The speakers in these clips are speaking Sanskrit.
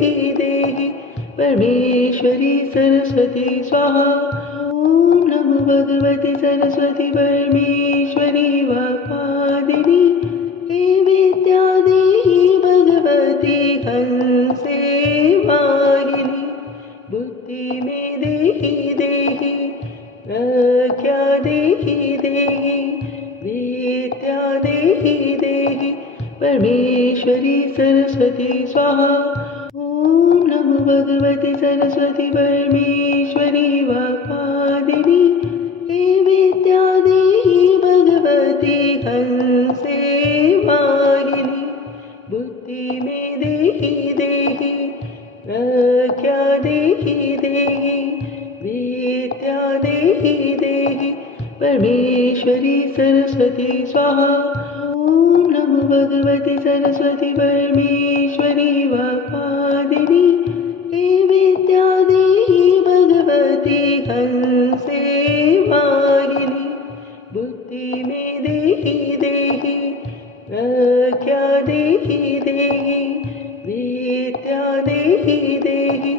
देहि परमेश्वरी सरस्वती स्वाहा। ॐ नमो भगवति सरस्वती परमेश्वरी वाकादिनी हे विद्या देहि भगवती हंसे वाहिनी बुद्धि में देहि प्रज्ञा देहि विद्या देहि परमेश्वरी सरस्वती स्वाहा। ॐ नमो भगवति सरस्वती परमेश्वरी वाकादिनी हे विद्या देहि भगवती हंसे वाहिनी बुद्धि में देहि प्रज्ञा देहि विद्या देहि परमेश्वरी सरस्वती स्वाहा। ॐ नमो भगवति सरस्वती परमेश्वरी वाकादिनी हे विद्या देहि भगवती हंसे वाहिनी बुद्धि में देहि प्रज्ञा देहि विद्या देहि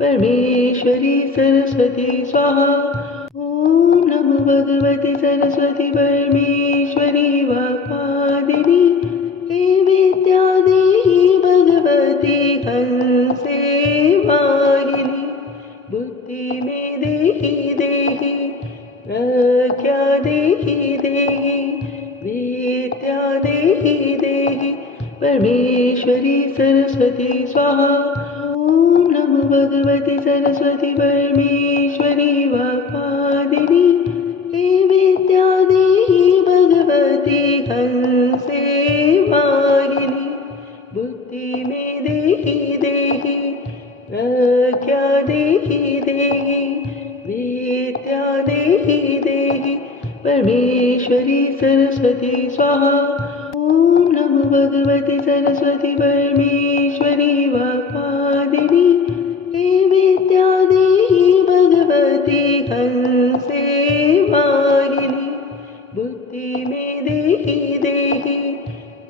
परमेश्वरी सरस्वती स्वाहा। ॐ नमो भगवति सरस्वती परमेश्वरी वाकादिनी हे विद्या देहि भगवती हंसे वाहिनी बुद्धि में देहि प्रज्ञा देहि विद्या देहि परमेश्वरी सरस्वती स्वाहा। ॐ नमो भगवति सरस्वती परमेश्वरी वाकादिनी हे विद्या देहि भगवती हंसे वाहिनी बुद्धि में देहि प्रज्ञा देहि विद्या देहि परमेश्वरी सरस्वती स्वाहा। ॐ नमो भगवति सरस्वती परमेश्वरी वाकादिनी हे विद्या देहि भगवती हंसे वाहिनी बुद्धि में देहि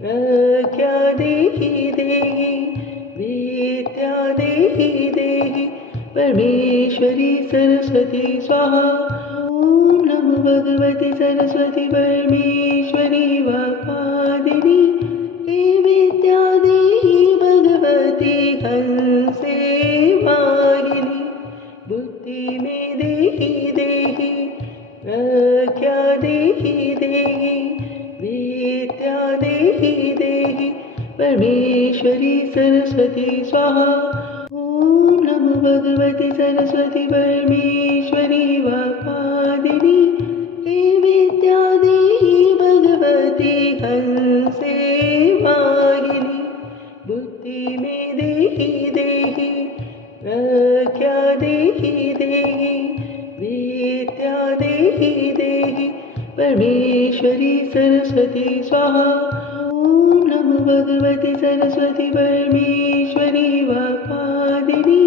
प्रज्ञा देहि विद्या देहि परमेश्वरी सरस्वती स्वाहा। ॐ नमो भगवति सरस्वती परमेश्वरी वाकादिनी हे विद्या देहि भगवती हंसे वाहिनी बुद्धि में देहि प्रज्ञा देहि विद्या देहि परमेश्वरी सरस्वती स्वाहा। ॐ नमो भगवति सरस्वती परमेश्वरी वाकादिनी हे विद्या देहि भगवती हंसे वाहिनी बुद्धि में देहि प्रज्ञा देहि विद्या देहि परमेश्वरी सरस्वती स्वाहा। ॐ नमो भगवति सरस्वती परमेश्वरी वाकादिनी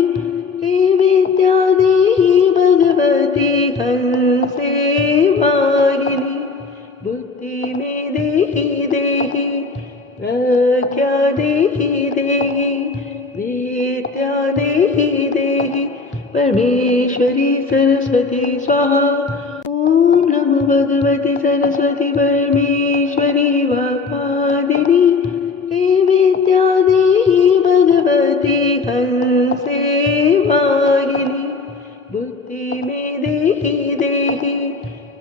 हे विद्या देहि भगवती हंसे वाहिनी बुद्धि में देहि प्रज्ञा देहि विद्या देहि परमेश्वरी सरस्वती स्वाहा। ॐ नमो भगवति सरस्वती परमेश्वरी वाकादिनी हे विद्या देहि भगवती हंसे वाहिनी बुद्धि में देहि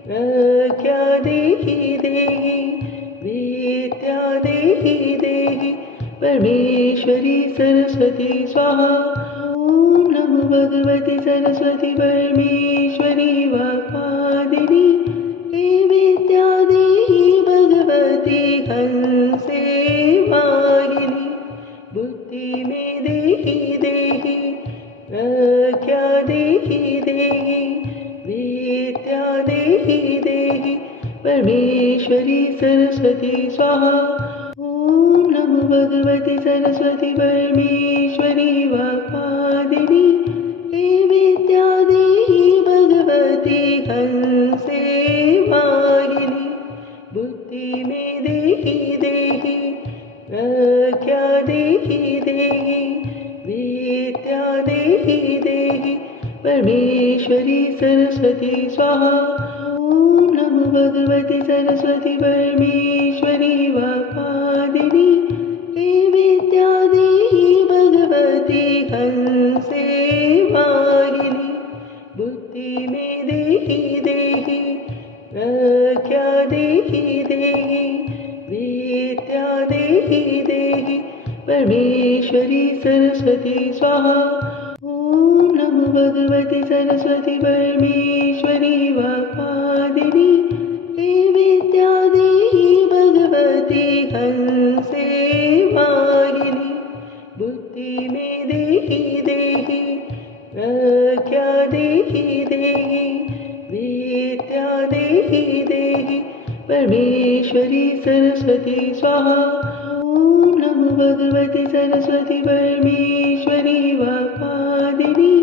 प्रज्ञा देहि विद्या देहि परमेश्वरी सरस्वती स्वाहा। ॐ नमो भगवति सरस्वती परमेश्वरी वाकादिनी हे विद्या देहि भगवती हंसे वाहिनी बुद्धि में देहि प्रज्ञा देहि विद्या देहि परमेश्वरी सरस्वती स्वाहा। ॐ नमो भगवति सरस्वती परमेश्वरी वाकादिनी हे विद्या देहि भगवती हंसे वाहिनी बुद्धि में देहि प्रज्ञा देहि परमेश्वरी सरस्वती स्वाहा। ॐ नमो भगवति सरस्वती परमेश्वरी वाकादिनी हे विद्या देहि भगवती हंसे वाहिनी बुद्धि में देहि देहि प्रज्ञा देहि देहि विद्या देहि देहि परमेश्वरी सरस्वती स्वाहा। ॐ नमो भगवति सरस्वती परमेश्वरी वाकादिनी हे विद्या देहि भगवती हंसे वाहिनी बुद्धि में देहि देहि प्रज्ञा देहि देहि विद्या देहि देहि परमेश्वरी सरस्वती स्वाहा। ॐ नमो भगवति सरस्वती परमेश्वरी वाकादिनी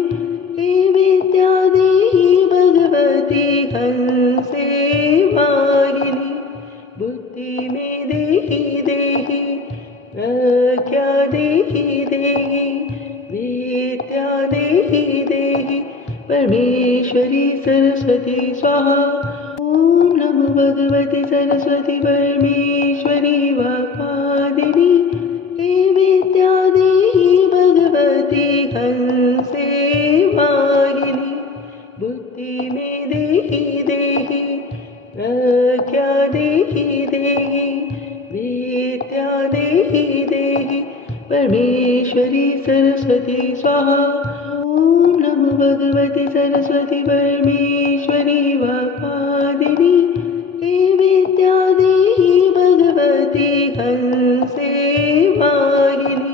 हे विद्या देहि भगवती हंसे वाहिनी बुद्धि में देहि देहि प्रज्ञा देहि देहि विद्या देहि देहि परमेश्वरी सरस्वती स्वाहा। ॐ नमो भगवति सरस्वती परमेश्वरी वाकादिनी हे विद्या देहि भगवती हंसे वाहिनी बुद्धि में देहि देहि प्रज्ञा देहि देहि विद्या देहि देहि परमेश्वरी सरस्वती स्वाहा। ॐ नमो भगवति सरस्वती परमेश्वरी वाकादिनी हे विद्या देहि भगवती हंसे वाहिनी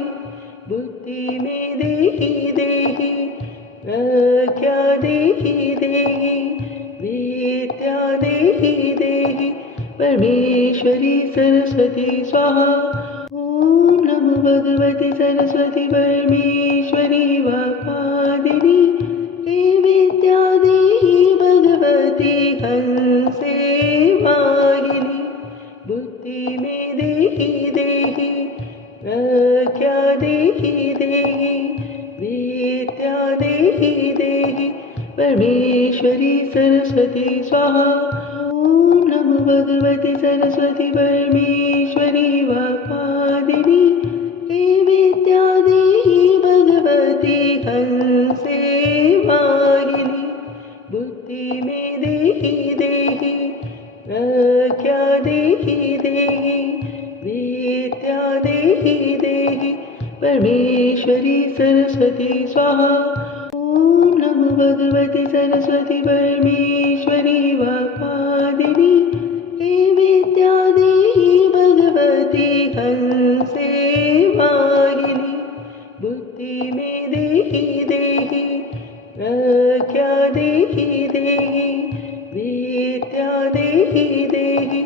बुद्धि में देहि देहि प्रज्ञा देहि देहि विद्या देहि देहि परमेश्वरी सरस्वती स्वाहा। ॐ नमो भगवति सरस्वती परमेश्वरी वाकादिनी हे विद्या देहि भगवती हंसे वाहिनी बुद्धि में देहि देहि प्रज्ञा देहि देहि विद्या देहि देहि परमेश्वरी सरस्वती स्वाहा। ॐ नमो भगवति सरस्वती परमेश्वरी वाकादिनी हे विद्या देहि भगवती हंसे वाहिनी बुद्धि में देहि देहि प्रज्ञा देहि देहि विद्या देहि देहि परमेश्वरी सरस्वती स्वाहा। ॐ नमो भगवति सरस्वती परमेश्वरी वाकादिनी हे विद्या देहि भगवती हंसे वाहिनी बुद्धि में देहि देहि प्रज्ञा देहि देहि विद्या देहि देहि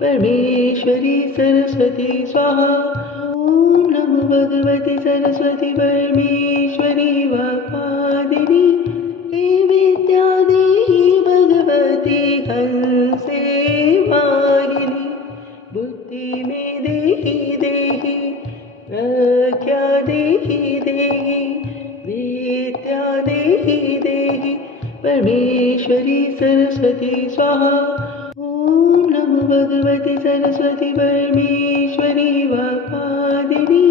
परमेश्वरी सरस्वती स्वाहा। ॐ नमो भगवति सरस्वती परमेश्वरी वाकादिनी हे विद्या देहि भगवती हंसे वाहिनी बुद्धि में देहि देहि प्रज्ञा देहि देहि विद्या देहि देहि परमेश्वरी सरस्वती स्वाहा। ॐ नमो भगवति सरस्वती परमेश्वरी वाकादिनी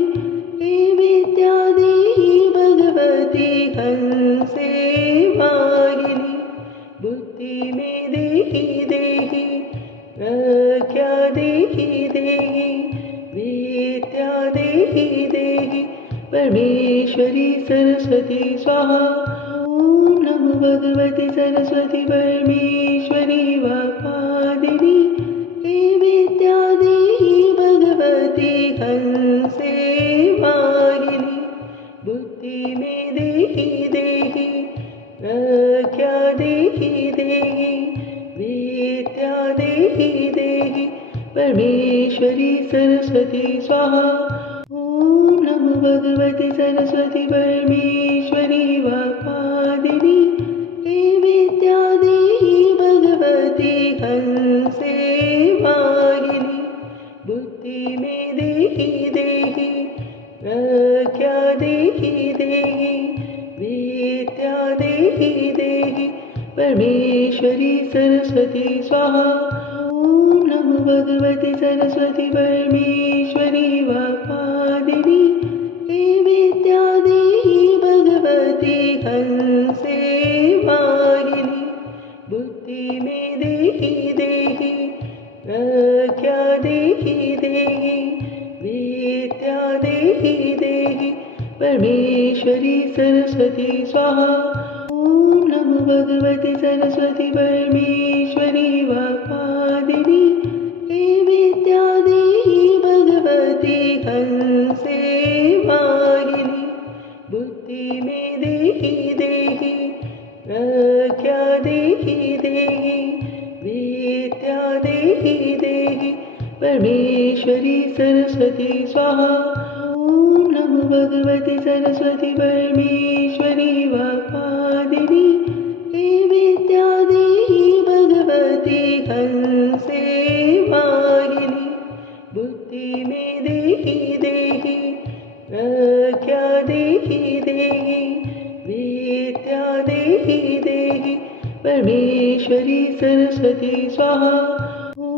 हे विद्या देहि भगवती हंसे वाहिनी बुद्धि में देहि देहि प्रज्ञा देहि देहि विद्या देहि देहि परमेश्वरी सरस्वती स्वाहा। ॐ नमो भगवति सरस्वती परमेश्वरी वाकादिनी हे विद्या देहि भगवती हंसे वाहिनी बुद्धि में देहि देहि प्रज्ञा देहि देहि विद्या देहि देहि परमेश्वरी सरस्वती स्वाहा। ॐ नमो भगवति सरस्वती परमेश्वरी वाकादिनी हे विद्या देहि भगवती हंसे वाहिनी बुद्धि में देहि देहि प्रज्ञा देहि देहि विद्या देहि परमेश्वरी सरस्वती स्वाहा। ॐ नमो भगवति सरस्वती परमेश्वरी वाग्वादिनी हे विद्या देहि भगवती हंसे वाहिनी। बुद्धि में देहि देहि प्रज्ञा देहि देहि विद्या देहि देहि परमेश्वरी सरस्वती स्वाहा। ॐ नमो भगवति सरस्वती परमेश्वरी वाग्वादिनी हे विद्या देहि भगवती हंसे वाहिनी। बुद्धि में देहि देहि प्रज्ञा देहि देहि विद्या देहि देहि परमेश्वरी सरस्वती स्वाहा। ॐ नमो भगवति सरस्वती परमेश्वरी वाग्वादिनी हे विद्या देहि भगवती हंसे वाहिनी। बुद्धि में देहि देहि प्रज्ञा देहि देहि विद्या देहि देहि परमेश्वरी सरस्वती स्वाहा। ॐ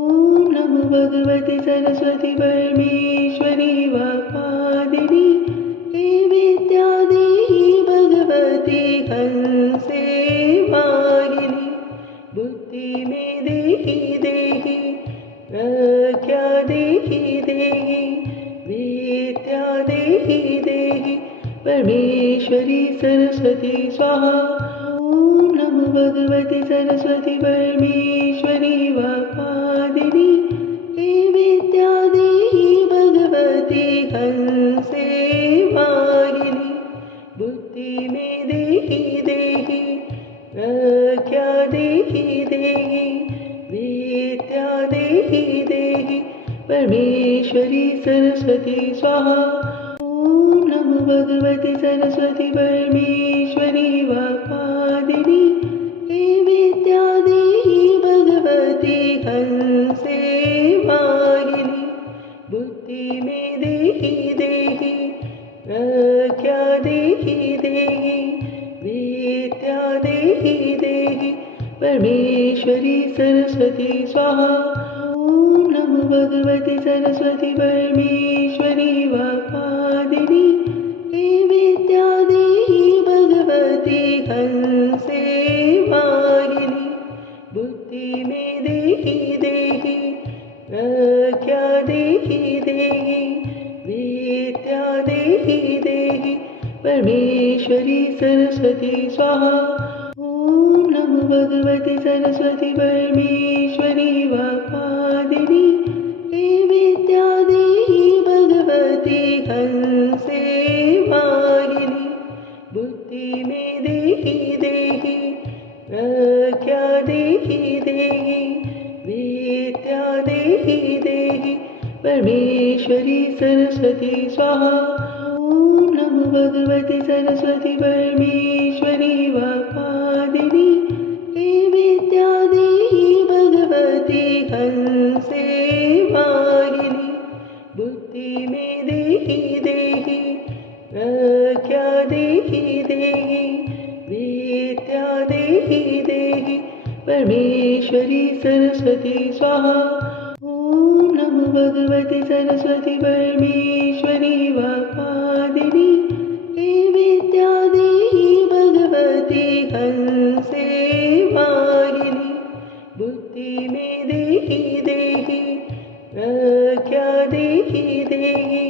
नमो भगवति सरस्वती परमेश्वरी वाग्वादिनी हे विद्या देहि भगवती हंसे वाहिनी। बुद्धि में देहि देहि प्रज्ञा देहि देहि विद्या देहि देहि परमेश्वरी सरस्वती स्वाहा। ॐ नमो भगवति सरस्वती परमेश्वरी वाग्वादिनी हे विद्या देहि भगवती हंसे वाहिनी। बुद्धि में देहि देहि प्रज्ञा देहि देहि विद्या देहि देहि परमेश्वरी सरस्वती स्वाहा। ॐ नमो भगवति सरस्वती परमेश्वरी वाग्वादिनी हे विद्या देहि भगवती हंसे वाहिनी। बुद्धि में देहि देहि प्रज्ञा देहि देहि विद्या देहि देहि परमेश्वरी सरस्वती स्वाहा। ॐ नमो भगवति सरस्वती परमेश्वरी वाग्वादिनी हे विद्या देहि भगवती हंसे वाहिनी। बुद्धि में देहि देहि प्रज्ञा देहि देहि विद्या देहि देहि परमेश्वरी सरस्वती स्वाहा। ॐ नमो भगवति सरस्वती परमेश्वरी वाग्वादिनी हे विद्या देहि भगवती हंसे वाहिनी। बुद्धि में देहि देहि प्रज्ञा देहि देहि विद्या देहि देहि परमेश्वरी सरस्वती स्वाहा। ॐ नमो भगवति सरस्वती परमेश्वरी वाग्वादिनी हे विद्या देहि भगवती हंसे वाहिनी। बुद्धि में देहि देहि प्रज्ञा देहि देहि विद्या देहि देहि परमेश्वरी सरस्वती स्वाहा। ॐ नमो भगवति सरस्वती परमेश्वरी वाग्वादिनी हे विद्या देहि भगवती हंसे वाहिनी। बुद्धि में देहि देहि प्रज्ञा देहि देहि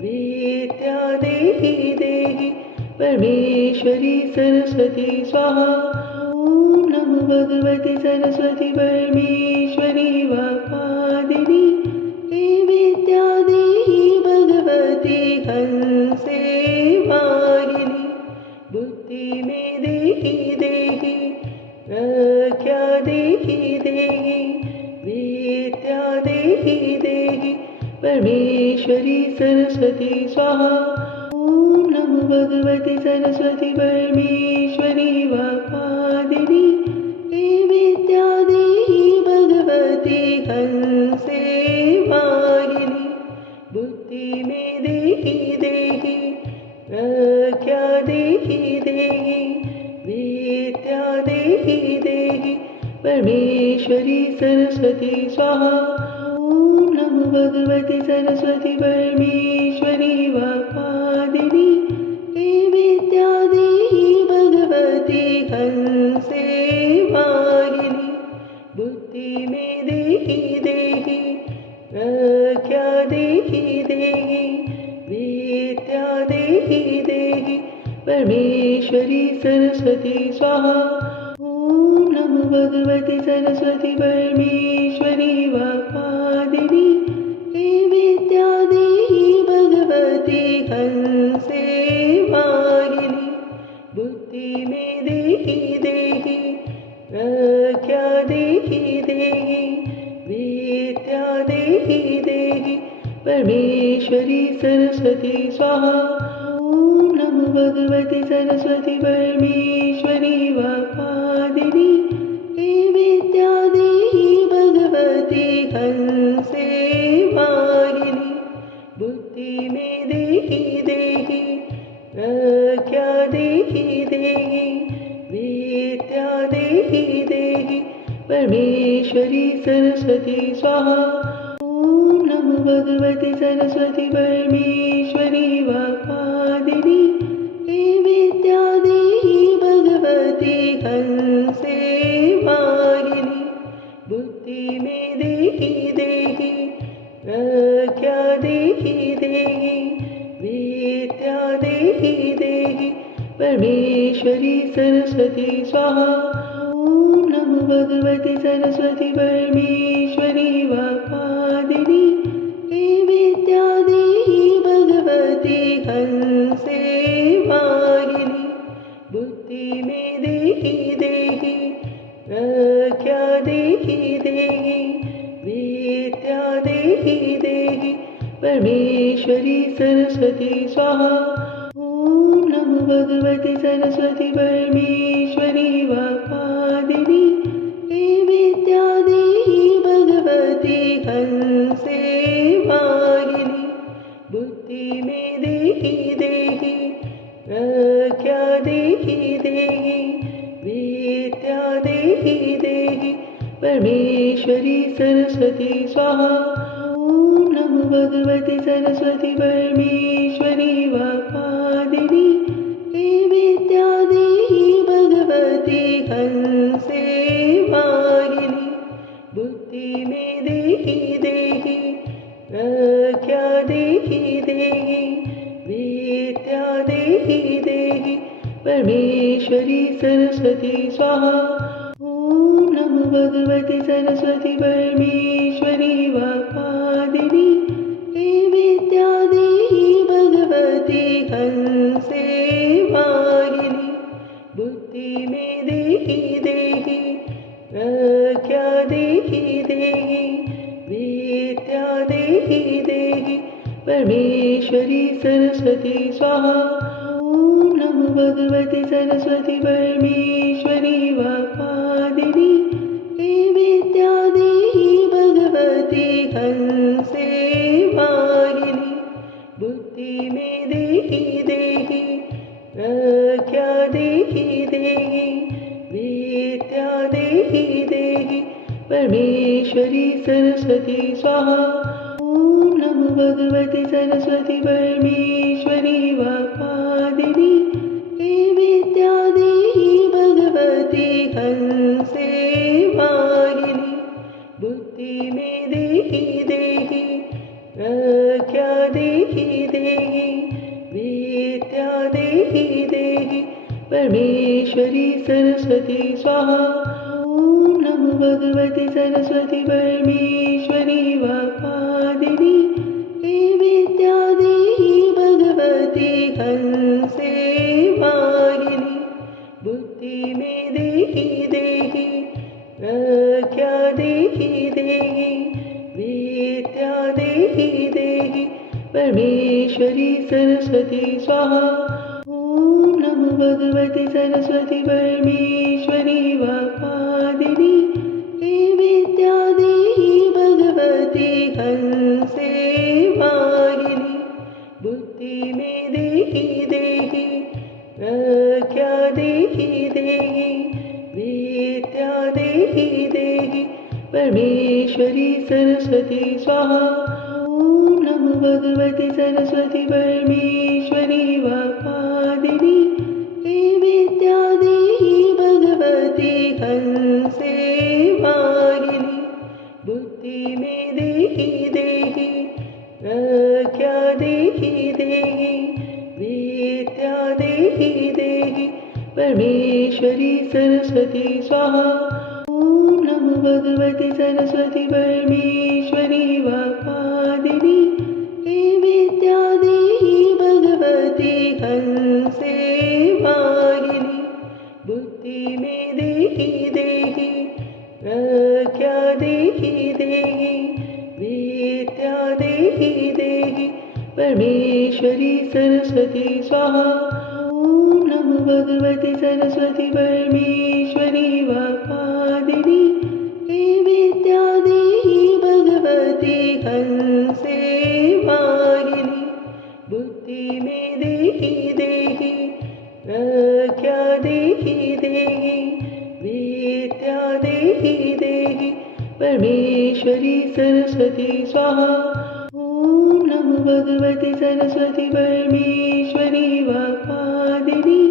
विद्या देहि देहि परमेश्वरी सरस्वती स्वाहा। ॐ नमो भगवति सरस्वती परमेश्वरी वाग्वादिनी हे विद्या देहि भगवती हंसे वाहिनी। बुद्धि में देहि देहि प्रज्ञा देहि देहि विद्या देहि देहि परमेश्वरी सरस्वती स्वाहा। ॐ नमो भगवति सरस्वती परमेश्वरी वाग्वादिनी हे विद्या देहि भगवती हंसे वाहिनी। बुद्धि में देहि देहि प्रज्ञा देहि देहि विद्या देहि देहि परमेश्वरी सरस्वती स्वाहा। ॐ नमो भगवति सरस्वती परमेश्वरी वाग्वादिनी हे विद्या देहि भगवती हंसे वाहिनी बुद्धि में देहि देहि प्रज्ञा देहि देहि विद्या देहि देहि परमेश्वरी सरस्वती स्वाहा। ॐ नमो भगवति सरस्वती परमेश्वरी वाग्वादिनी हे विद्या देहि भगवती हंसे वाहिनी बुद्धि में देहि देहि प्रज्ञा देहि देहि विद्या देहि देहि परमेश्वरी सरस्वती स्वाहा। ॐ नमो भगवति सरस्वती परमेश्वरी वाग्वादिनी हे विद्या देहि भगवती हंसे वाहिनी बुद्धि में देहि देहि प्रज्ञा देहि देहि विद्या देहि देहि परमेश्वरी सरस्वती स्वाहा। ॐ नमो भगवति सरस्वती परमेश्वरी वाग्वादिनी हे विद्या देहि भगवती हंसे वाहिनी बुद्धि में देहि देहि प्रज्ञा देहि देहि विद्या देहि देहि परमेश्वरी सरस्वती स्वाहा। ॐ नमो भगवति सरस्वती परमेश्वरी वाग्वादिनी हे विद्या देहि भगवती हंसे वाहिनी बुद्धि में देहि देहि प्रज्ञा देहि देहि विद्या देहि देहि परमेश्वरी सरस्वती स्वाहा। ॐ नमो भगवति सरस्वती परमेश्वरी वाग्वादिनी हे विद्या देहि भगवती हंसे वाहिनी बुद्धि में देहि देहि प्रज्ञा देहि देहि विद्या देहि देहि परमेश्वरी सरस्वती स्वाहा। ॐ नमो भगवति सरस्वती परमेश्वरी वाग्वादिनी हे विद्या देहि भगवती हंसे वाहिनी बुद्धि में देहि देहि प्रज्ञा देहि देहि विद्या देहि देहि परमेश्वरी सरस्वती स्वाहा। ॐ नमो भगवति सरस्वती परमेश्वरी वाग्वादिनी हे विद्या देहि भगवती हंसे वाहिनी बुद्धि में देहि देहि प्रज्ञा देहि देहि विद्या देहि देहि परमेश्वरी सरस्वती स्वाहा। ॐ नमो भगवति सरस्वती परमेश्वरी वाग्वादिनी हे विद्या देहि भगवती हंसे वाहिनी बुद्धि में देहि देहि प्रज्ञा देहि देहि विद्या देहि देहि परमेश्वरी सरस्वती स्वाहा। ॐ नमो भगवति सरस्वती परमेश्वरी वाग्वादिनी हे विद्या देहि भगवती हंसे वाहिनी बुद्धि में देहि देहि प्रज्ञा देहि देहि विद्या देहि देहि परमेश्वरी सरस्वती स्वाहा। ॐ नमो भगवति सरस्वती परमेश्वरी वाग्वादिनी हे विद्या देहि भगवती हंसे वाहिनी बुद्धि में देहि देहि प्रज्ञा देहि देहि विद्या देहि देहि परमेश्वरी सरस्वती स्वाहा। ॐ नमो भगवति सरस्वती परमेश्वरी वाग्वादिनी हे विद्या देहि भगवती हंसे वाहिनी बुद्धि में देहि देहि प्रज्ञा देहि देहि विद्या देहि परमेश्वरी सरस्वती स्वाहा। ॐ नमो भगवति सरस्वती परमेश्वरी वाकादिनी हे विद्या देहि भगवती हंसे वाहिनी। बुद्धि में देहि देहि प्रज्ञा देहि देहि विद्या देहि देहि परमेश्वरी सरस्वती स्वाहा। ॐ नमो भगवति सरस्वती परमेश्वरी वाकादिनी हे विद्या देहि भगवती हंसे वाहिनी। बुद्धि में देहि देहि प्रज्ञा देहि देहि विद्या देहि देहि परमेश्वरी सरस्वती स्वाहा। ॐ नमो भगवति सरस्वती परमेश्वरी वाकादिनी हे विद्या देहि भगवती हंसे वाहिनी। बुद्धि में देहि देहि प्रज्ञा देहि देहि विद्या देहि देहि परमेश्वरी सरस्वती स्वाहा। ॐ नमो भगवति सरस्वती परमेश्वरी वाकादिनी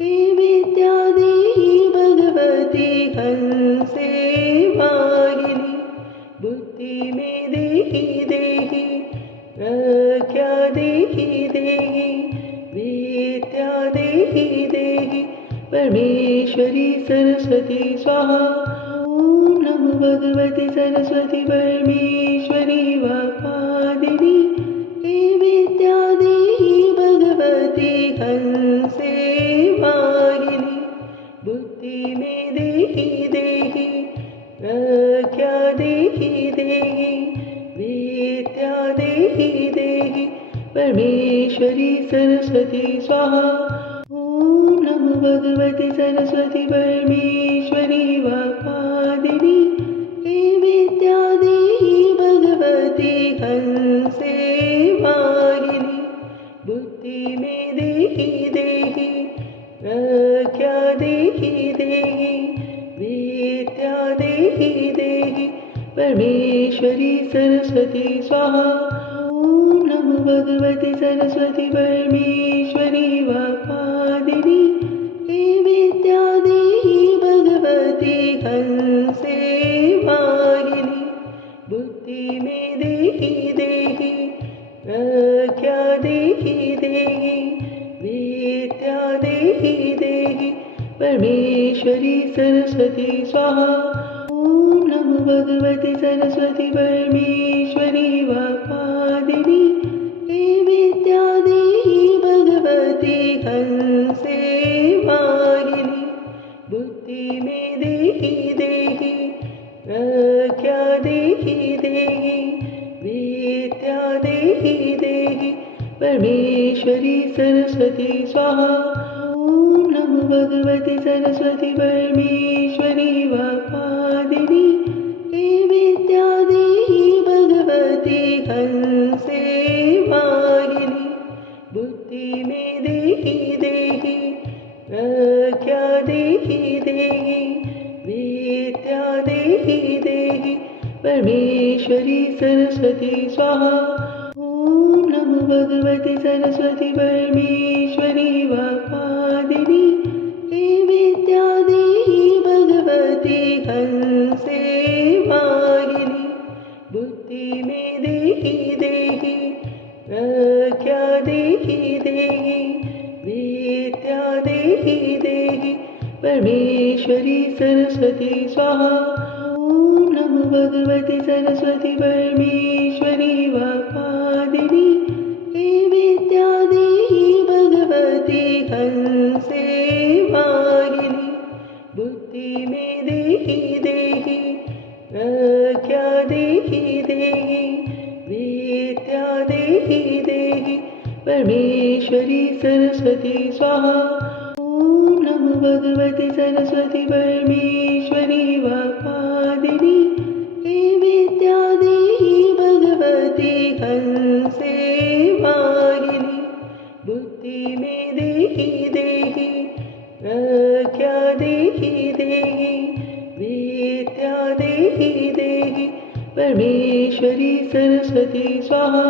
हे विद्या देहि भगवती हंसे वाहिनी। बुद्धि में देहि देहि प्रज्ञा देहि देहि विद्या देहि देहि परमेश्वरी सरस्वती स्वाहा। ॐ नमो भगवति सरस्वती परमेश्वरी वाकादिनी हे विद्या देहि भगवती हंसे वाहिनी। बुद्धि में देहि देहि प्रज्ञा देहि देहि विद्या देहि देहि परमेश्वरी सरस्वती स्वाहा। ॐ नमो भगवति सरस्वती परमेश्वरी वाकादिनी हे विद्या देहि भगवती हंसे वाहिनी। बुद्धि में देहि देहि प्रज्ञा देहि देहि विद्या देहि देहि परमेश्वरी सरस्वती स्वाहा। ॐ नमो भगवति सरस्वती परमेश्वरी वाकादिनी हे विद्या देहि भगवती हंसे वाहिनी। बुद्धि में देहि देहि प्रज्ञा देहि देहि विद्या देहि देहि परमेश्वरी सरस्वती स्वाहा। ॐ नमो भगवति सरस्वती परमेश्वरी वाकादिनी हे विद्या देहि भगवती हंसे वाहिनी। बुद्धि में देहि देहि प्रज्ञा देहि देहि विद्या देहि देहि परमेश्वरी सरस्वती स्वाहा। ॐ नमो भगवति सरस्वती परमेश्वरी वाकादिनी हे विद्या देहि भगवती हंसे वाहिनी। बुद्धि में देहि देहि प्रज्ञा देहि देहि विद्या देहि देहि परमेश्वरी सरस्वती स्वाहा। ॐ नमो भगवति सरस्वती परमेश्वरी वाकादिनी हे विद्या देहि भगवती हंसे वाहिनी। बुद्धि में देहि देहि प्रज्ञा देहि देहि विद्या देहि देहि परमेश्वरी सरस्वती स्वाहा। ॐ नमो भगवति सरस्वती परमेश्वरी वाकादिनी हे विद्या देहि भगवती हंसे वाहिनी। बुद्धि में देहि देहि प्रज्ञा देहि देहि विद्या देहि देहि परमेश्वरी सरस्वती स्वाहा। ॐ नमो भगवति सरस्वती परमेश्वरी वाकादिनी हे विद्या देहि भगवती हंसे वाहिनी। बुद्धि में देहि देहि प्रज्ञा देहि देहि विद्या देहि देहि परमेश्वरी सरस्वती स्वाहा। ॐ नमो भगवति सरस्वती परमेश्वरी वाकादिनी हे विद्या देहि भगवती हंसे वाहिनी। बुद्धि में देहि देहि प्रज्ञा देहि देहि विद्या देहि देहि परमेश्वरी सरस्वती स्वाहा। ॐ नमो भगवति सरस्वती परमेश्वरी वाकादिनी हे विद्या देहि भगवती हंसे वाहिनी। बुद्धि में देहि देहि प्रज्ञा देहि देहि विद्या देहि देहि परमेश्वरी सरस्वती स्वाहा।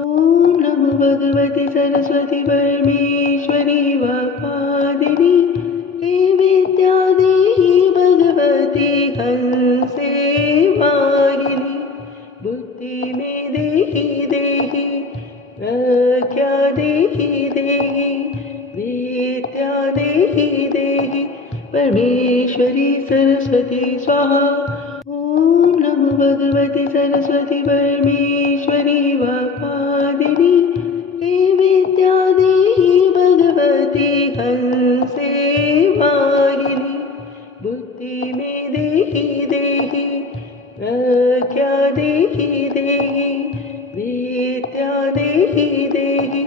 ॐ नमो भगवति सरस्वती परमेश्वरी वाकादिनी हे विद्या देहि भगवती हंसे वाहिनी। बुद्धि में देहि प्रज्ञा देहि विद्या देहि परमेश्वरी सरस्वती स्वाहा। ॐ नमो भगवति सरस्वती परमेश्वरी वाकादिनी हे विद्या देहि भगवती हंसे वाहिनी। बुद्धि में देहि प्रज्ञा देहि विद्या देहि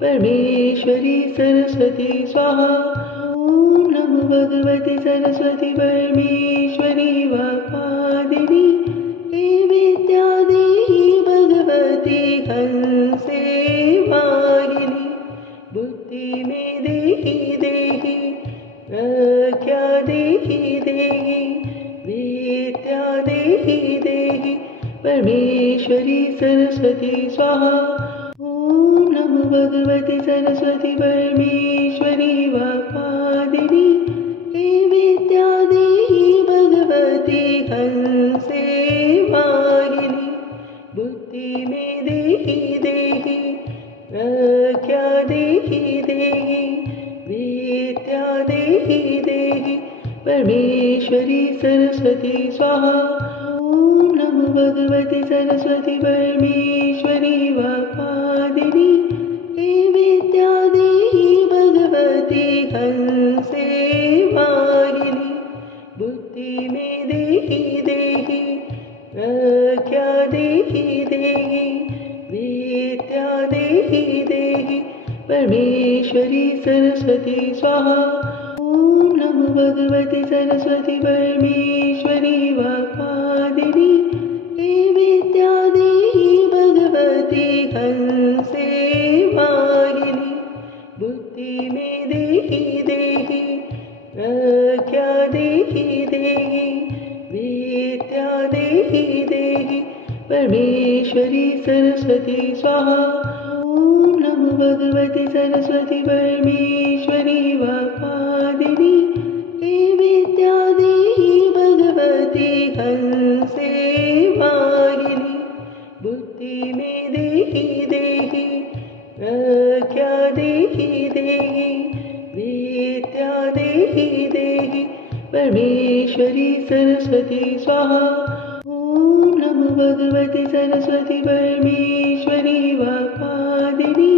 परमेश्वरी सरस्वती स्वाहा। ॐ नमो भगवति सरस्वती परमेश्वरी वाकादिनी हे विद्या देहि भगवती हंसे वाहिनी। बुद्धि में देहि प्रज्ञा देहि विद्या देहि परमेश्वरी सरस्वती स्वाहा। ॐ नमो भगवति सरस्वती परमेश्वरी वाकादिनी हे विद्या देहि भगवती हंसे वाहिनी। बुद्धि में देहि प्रज्ञा देहि विद्या देहि परमेश्वरी सरस्वती स्वाहा। ॐ नमो भगवति सरस्वती परमेश्वरी वाकादिनी हे विद्या देहि भगवती हंसे वाहिनी। बुद्धि में देहि प्रज्ञा देहि विद्या देहि परमेश्वरी सरस्वती स्वाहा। ॐ नमो भगवति सरस्वती परमेश्वरी वाकादिनी हे विद्या देहि भगवती हंसे वाहिनी। बुद्धि में देहि प्रज्ञा देहि विद्या देहि परमेश्वरी सरस्वती स्वाहा। ॐ नमो भगवति सरस्वती परमेश्वरी वाकादिनी हे विद्या देहि भगवती हंसे वाहिनी। बुद्धि में देहि प्रज्ञा देहि विद्या देहि परमेश्वरी सरस्वती स्वाहा। ॐ नमो भगवति सरस्वती परमेश्वरी वाकादिनी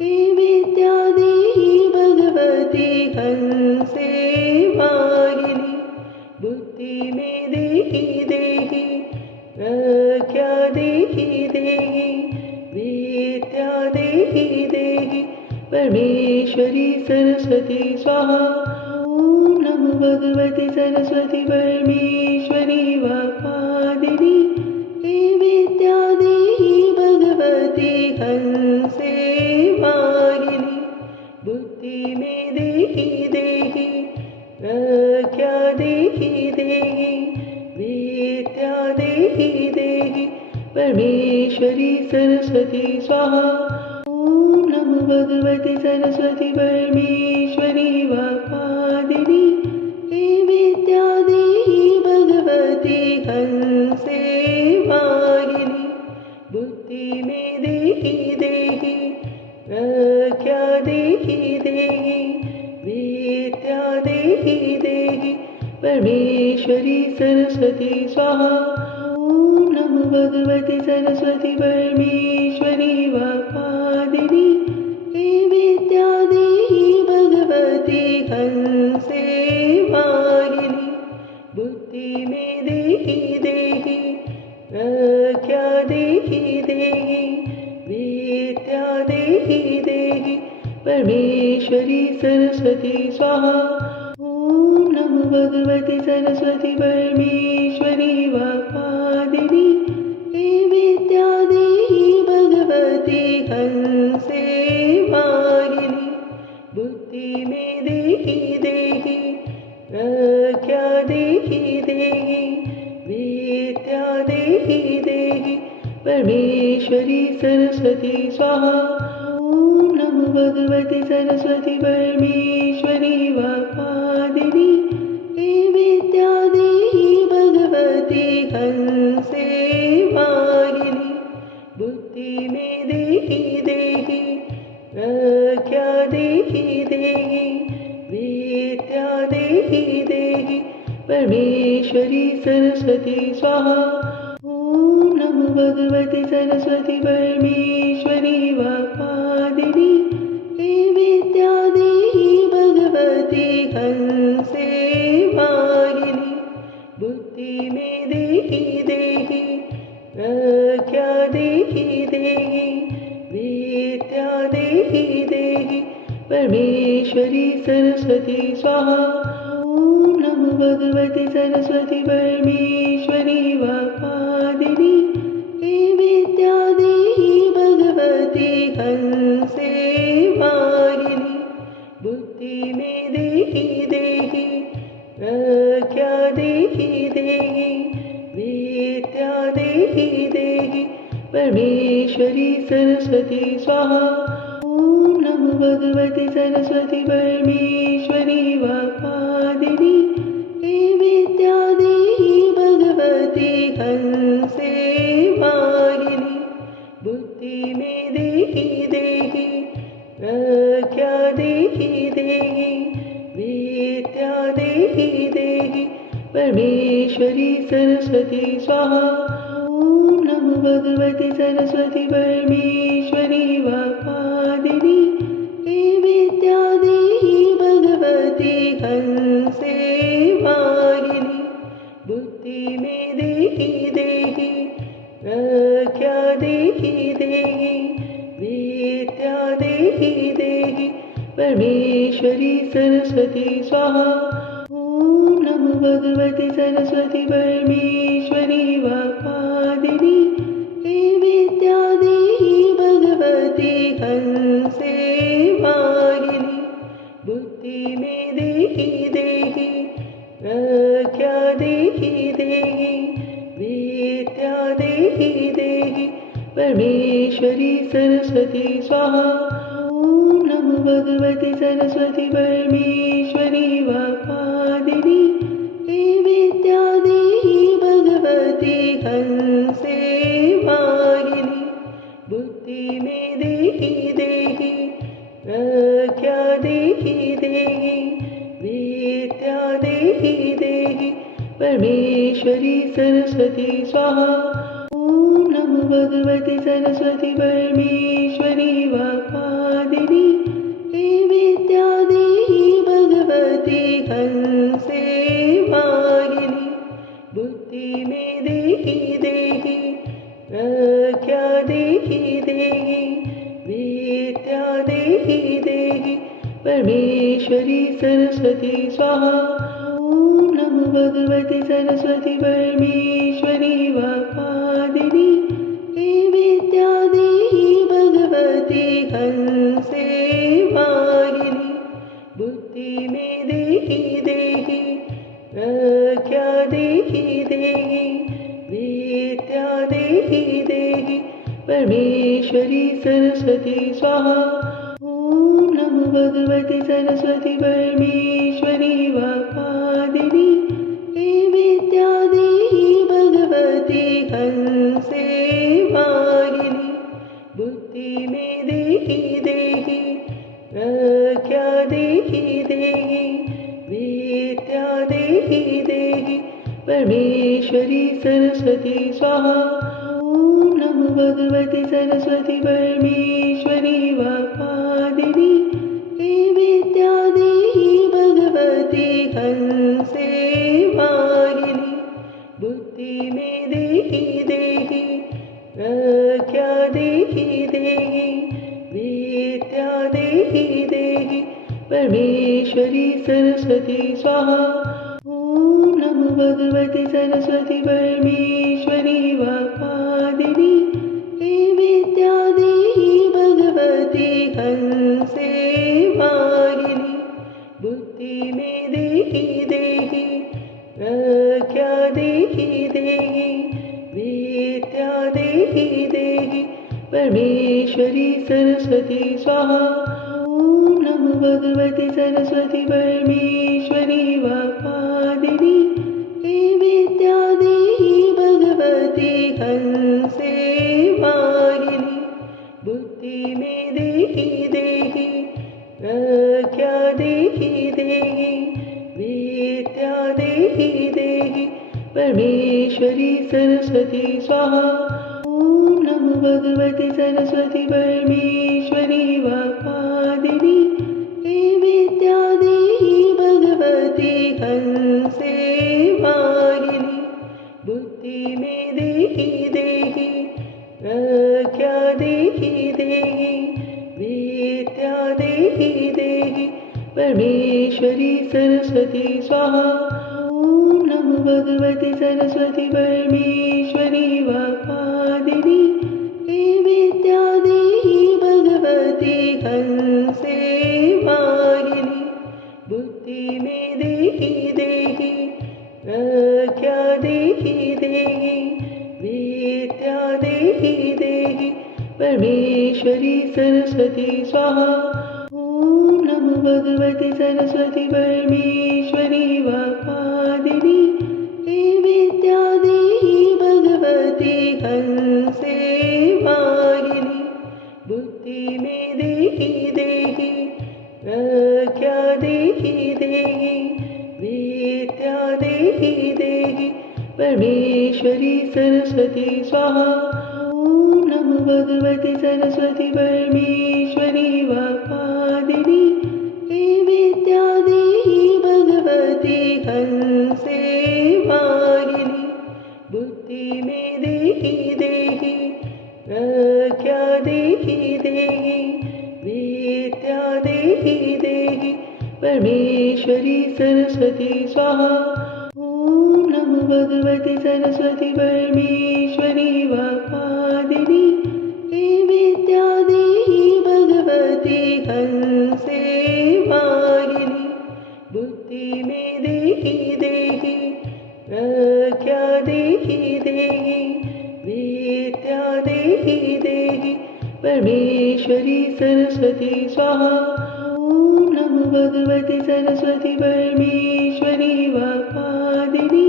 हे विद्या देहि भगवती हंसे वाहिनी। बुद्धि में देहि प्रज्ञा देहि विद्या देहि परमेश्वरी सरस्वती स्वाहा। ॐ नमो भगवति सरस्वती परमेश्वरी वाकादिनी हे विद्या देहि भगवती हंसे वाहिनी। बुद्धि में देहि प्रज्ञा देहि विद्या देहि परमेश्वरी सरस्वती स्वाहा। ॐ नमो भगवति सरस्वती परमेश्वरी वाकादिनी हे विद्या देहि भगवती हंसे वाहिनी। बुद्धि में देहि प्रज्ञा देहि विद्या देहि परमेश्वरी सरस्वती स्वाहा। ॐ नमो भगवति सरस्वती परमेश्वरी वाकादिनी हे विद्या देहि भगवती हंसे वाहिनी। बुद्धि में देहि प्रज्ञा देहि विद्या देहि परमेश्वरी सरस्वती स्वाहा। ॐ नमो भगवति सरस्वती परमेश्वरी वाकादिनी हे विद्या देहि भगवती हंसे वाहिनी। बुद्धि में देहि प्रज्ञा देहि विद्या देहि परमेश्वरी सरस्वती स्वाहा। ॐ नमो भगवति सरस्वती परमेश्वरी वाग्वादिनी हे विद्या देहि भगवती हंसे वाहिनी। बुद्धि में देहि देहि प्रज्ञा देहि देहि विद्या देहि देहि परमेश्वरी सरस्वती स्वाहा। ॐ नमो भगवति सरस्वती परमेश्वरी वाग्वादिनी हे विद्या देहि भगवती हंसे वाहिनी। बुद्धि में देहि देहि प्रज्ञा देहि देहि विद्या देहि देहि परमेश्वरी सरस्वती स्वाहा। ॐ नमो भगवति सरस्वती परमेश्वरी वाग्वादिनी हे विद्या देहि भगवती हंसे वाहिनी। बुद्धि में देहि देहि प्रज्ञा देहि देहि विद्या देहि देहि परमेश्वरी सरस्वती स्वाहा। ॐ नमो भगवति सरस्वती परमेश्वरी वाग्वादिनी हे विद्या देहि भगवती हंसे वाहिनी। बुद्धि में देहि देहि प्रज्ञा देहि देहि विद्या देहि देहि परमेश्वरी सरस्वती स्वाहा। ॐ नमो भगवति सरस्वती परमेश्वरी वाग्वादिनी हे विद्या देहि भगवती हंसे वाहिनी। बुद्धि में देहि देहि प्रज्ञा देहि देहि विद्या देहि देहि परमेश्वरी सरस्वती स्वाहा। ॐ नमो भगवति सरस्वती परमेश्वरी वाग्वादिनी हे विद्या देहि भगवती हंसे वाहिनी। बुद्धि में देहि देहि प्रज्ञा देहि देहि विद्या देहि देहि परमेश्वरी सरस्वती स्वाहा। ॐ नमो भगवति सरस्वती परमेश्वरी वाग्वादिनी हे विद्या देहि भगवती हंसे वाहिनी। बुद्धि में देहि देहि प्रज्ञा देहि देहि विद्या देहि देहि परमेश्वरी सरस्वती स्वाहा। ॐ नमो भगवति सरस्वती परमेश्वरी वाग्वादिनी हे विद्या देहि भगवती हंसे वाहिनी। बुद्धि में देहि देहि प्रज्ञा देहि देहि विद्या देहि देहि परमेश्वरी सरस्वती स्वाहा। ॐ नमो भगवति सरस्वती परमेश्वरी वाग्वादिनी हे विद्या देहि भगवती हंसे वाहिनी। बुद्धि में देहि देहि प्रज्ञा देहि देहि विद्या देहि देहि परमेश्वरी सरस्वती स्वाहा। ॐ नमो भगवति सरस्वती परमेश्वरी वाग्वादिनी हे विद्या देहि भगवती हंसे वाहिनी। बुद्धि में देहि देहि प्रज्ञा देहि देहि विद्या देहि देहि परमेश्वरी सरस्वती स्वाहा। ॐ नमो भगवति सरस्वती परमेश्वरी वाग्वादिनी हे विद्या देहि भगवती हंसे वाहिनी। बुद्धि में देहि देहि प्रज्ञा देहि देहि विद्या देहि देहि परमेश्वरी सरस्वती स्वाहा। ॐ नमो भगवति सरस्वती परमेश्वरी वाग्वादिनी हे विद्या देहि भगवती हंसे वाहिनी। बुद्धि में देहि देहि प्रज्ञा देहि देहि विद्या देहि परमेश्वरी सरस्वती स्वाहा। ॐ नमो भगवति सरस्वती परमेश्वरी वाग्वादिनी हे विद्या देहि भगवती हंसे वाहिनी। बुद्धि में देहि देहि प्रज्ञा देहि देहि विद्या देहि देहि परमेश्वरी सरस्वती स्वाहा। ॐ नमो भगवति सरस्वती परमेश्वरी वाग्वादिनी हे विद्या देहि भगवती हंसे वाहिनी। बुद्धि में देहि देहि प्रज्ञा देहि देहि विद्या देहि देहि परमेश्वरी सरस्वती स्वाहा। ॐ नमो भगवति सरस्वती परमेश्वरी वाग्वादिनी हे विद्या देहि भगवती हंसे वाहिनी। बुद्धि में देहि देहि प्रज्ञा देहि देहि विद्या देहि देहि परमेश्वरी सरस्वती स्वाहा। ॐ नमो भगवति सरस्वती परमेश्वरी वाग्वादिनी हे विद्या देहि भगवती हंसे वाहिनी। बुद्धि में देहि देहि प्रज्ञा देहि देहि विद्या देहि देहि परमेश्वरी सरस्वती स्वाहा। ॐ नमो भगवति सरस्वती परमेश्वरी वाग्वादिनी हे विद्या देहि भगवती हंसे वाहिनी। बुद्धि में देहि देहि प्रज्ञा देहि देहि विद्या देहि देहि परमेश्वरी सरस्वती स्वाहा। ॐ नमो भगवति सरस्वती परमेश्वरी वाग्वादिनी हे विद्या देहि भगवती हंसे वाहिनी। बुद्धि में देहि देहि प्रज्ञा देहि देहि विद्या देहि देहि परमेश्वरी सरस्वती स्वाहा। ॐ नमो भगवति सरस्वती परमेश्वरी वाग्वादिनी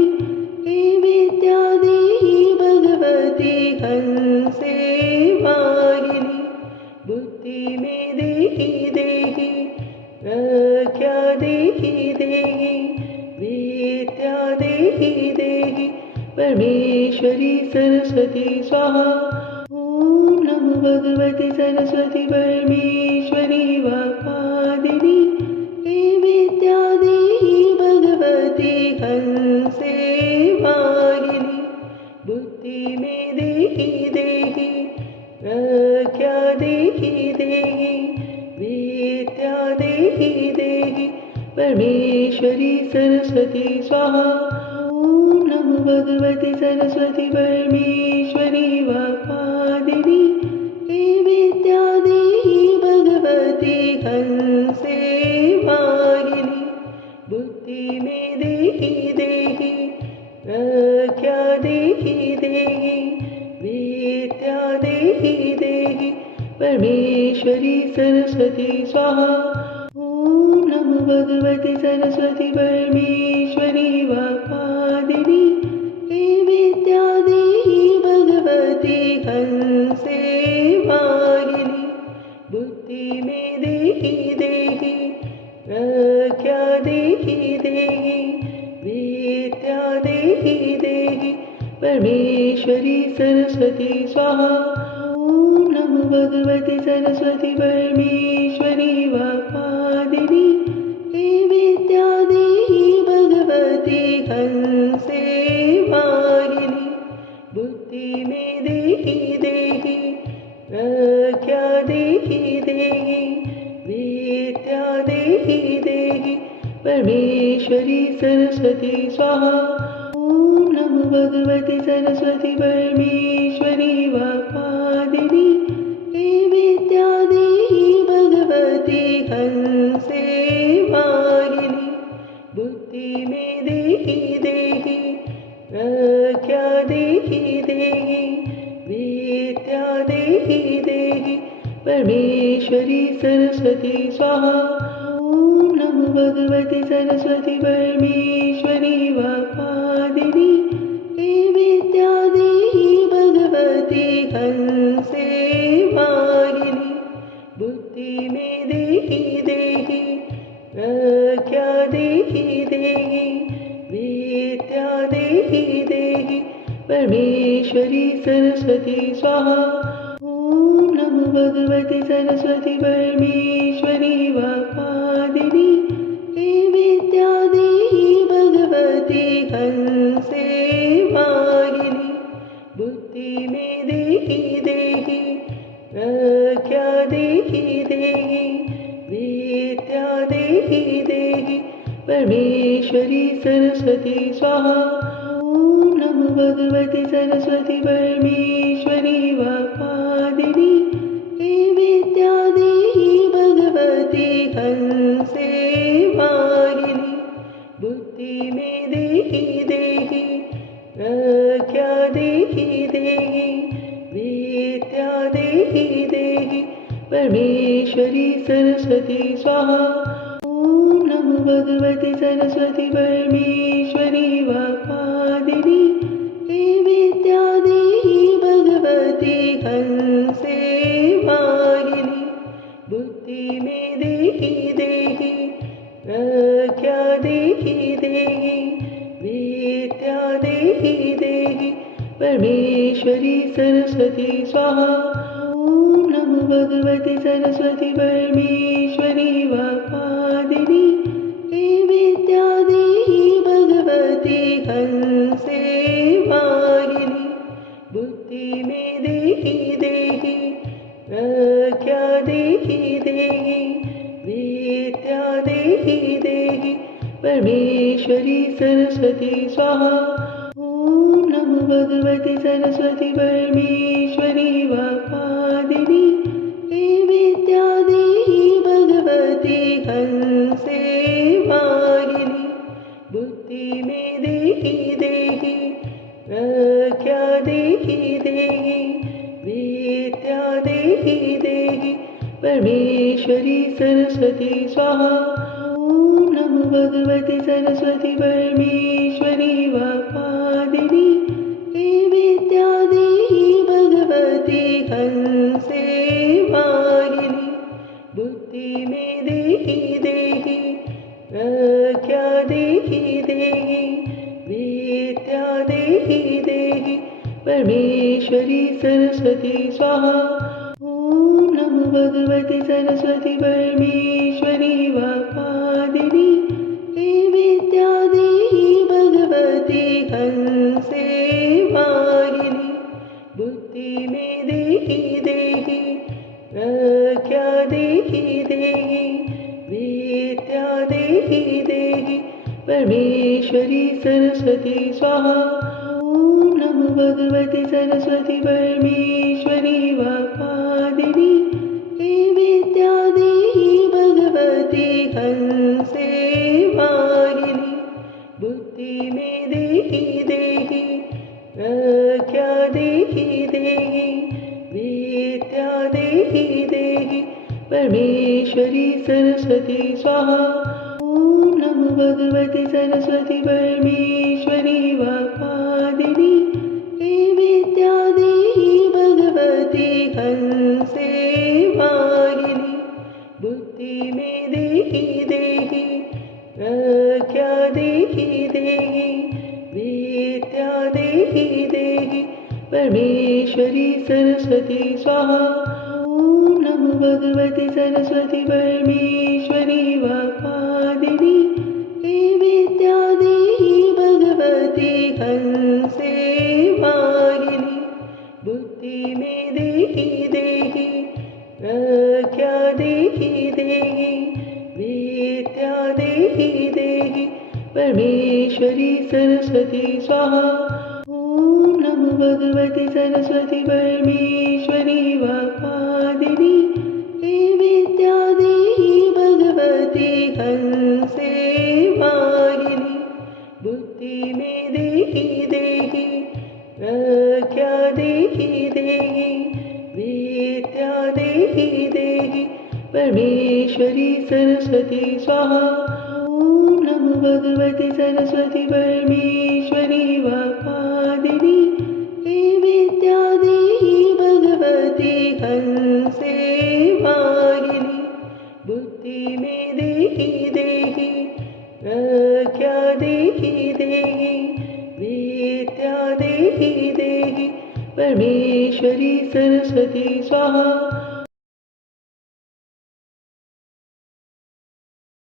हे विद्या देहि भगवती हंसे वाहिनी। बुद्धि में देहि देहि प्रज्ञा देहि देहि विद्या देहि देहि परमेश्वरी सरस्वती स्वाहा। ॐ नमो भगवति सरस्वती परमेश्वरी वाग्वादिनी हे विद्या देहि भगवती हंसे वाहिनी। बुद्धि में देहि देहि प्रज्ञा देहि देहि विद्या देहि देहि परमेश्वरी सरस्वती स्वाहा। ॐ नमो भगवति सरस्वती परमेश्वरी वाग्वादिनी हे विद्या देहि भगवती हंसे वाहिनी। बुद्धि में देहि देहि प्रज्ञा देहि देहि विद्या देहि देहि परमेश्वरी सरस्वती स्वाहा। ॐ नमो भगवति सरस्वती परमेश्वरी वाग्वादिनी हे विद्या देहि भगवती हंसे वाहिनी। बुद्धि में देहि देहि प्रज्ञा देहि देहि विद्या देहि देहि परमेश्वरी सरस्वती स्वाहा। ॐ नमो भगवति सरस्वती परमेश्वरी वाग्वादिनी हे विद्या देहि भगवती हंसे वाहिनी। बुद्धि में देहि देहि प्रज्ञा देहि देहि विद्या देहि देहि परमेश्वरी सरस्वती स्वाहा। ॐ नमो भगवति सरस्वती परमेश्वरी वाग्वादिनी हे विद्या देहि भगवती हंसे वाहिनी। बुद्धि में देहि देहि प्रज्ञा देहि देहि विद्या देहि देहि सरस्वती स्वाहा। ॐ नमो भगवति सरस्वती परमेश्वरी वाकादिनी हे विद्यादेहि भगवती हंसे वाहिनी। बुद्धि में देहि देहि प्रज्ञा देहि देहि विद्या देहि देहि परमेश्वरी सरस्वती स्वाहा। ॐ नमो भगवति सरस्वती परमेश्वरी वाकादिनी हे विद्या देहि भगवती हंसे वाहिनी। बुद्धि में देहि देहि प्रज्ञा देहि देहि विद्या देहि देहि परमेश्वरी सरस्वती स्वाहा। ॐ नमो भगवति सरस्वती परमेश्वरी वाकादिनी हे विद्या देहि भगवती हंसे वाहिनी। बुद्धि में देहि देहि प्रज्ञा देहि देहि विद्या देहि देहि परमेश्वरी सरस्वती स्वाहा। ॐ नमो भगवति सरस्वती परमेश्वरी वाकादिनी हे विद्या देहि भगवती हंसे वाहिनी। बुद्धि में देहि देहि प्रज्ञा देहि देहि विद्या देहि देहि परमेश्वरी सरस्वती स्वाहा। ॐ नमो भगवति सरस्वती परमेश्वरी वाकादिनी हे विद्या देहि भगवती हंसे वाहिनी। बुद्धि में देहि देहि प्रज्ञा देहि देहि विद्या देहि देहि परमेश्वरी सरस्वती स्वाहा। ॐ नमो भगवति सरस्वती परमेश्वरी वाकादिनी हे विद्या देहि भगवती हंसे वाहिनी। बुद्धि में देहि देहि प्रज्ञा देहि देहि विद्या देहि देहि परमेश्वरी सरस्वती स्वाहा। ॐ नमो भगवति सरस्वती परमेश्वरी वाकादिनी हे विद्या देहि भगवती हंसे वाहिनी। बुद्धि में देहि देहि प्रज्ञा देहि देहि विद्या देहि देहि परमेश्वरी सरस्वती स्वाहा। ॐ नमो भगवति सरस्वती परमेश्वरी वाकादिनी हे विद्या देहि भगवती हंसे वाहिनी। बुद्धि में देहि देहि प्रज्ञा देहि देहि विद्या देहि देहि परमेश्वरी सरस्वती स्वाहा। ॐ नमो भगवति सरस्वती परमेश्वरी वाकादिनी हे विद्या देहि भगवती हंसे वाहिनी। बुद्धि में देहि देहि प्रज्ञा देहि देहि विद्या देहि देहि परमेश्वरी सरस्वती स्वाहा। ॐ नमो भगवति सरस्वती परमेश्वरी वाकादिनी हे विद्या देहि भगवती हंसे वाहिनी। बुद्धि में देहि देहि प्रज्ञा देहि देहि विद्या देहि देहि परमेश्वरी सरस्वती स्वाहा। ॐ नमो भगवति सरस्वती परमेश्वरी वाकादिनी हे विद्या देहि भगवती हंसे वाहिनी। बुद्धि में देहि देहि प्रज्ञा देहि देहि विद्या देहि देहि परमेश्वरी सरस्वती स्वाहा। ॐ नमो भगवति सरस्वती परमेश्वरी वाकादिनी हे विद्या देहि भगवती हंसे वाहिनी। बुद्धि में देहि देहि प्रज्ञा देहि देहि विद्या देहि देहि परमेश्वरी सरस्वती स्वाहा। ॐ नमो भगवति सरस्वती परमेश्वरी वाग्वादिनी हे विद्या देहि भगवती हंसे वाहिनी। बुद्धि में देहि देहि प्रज्ञा देहि देहि विद्या देहि देहि परमेश्वरी सरस्वती स्वाहा।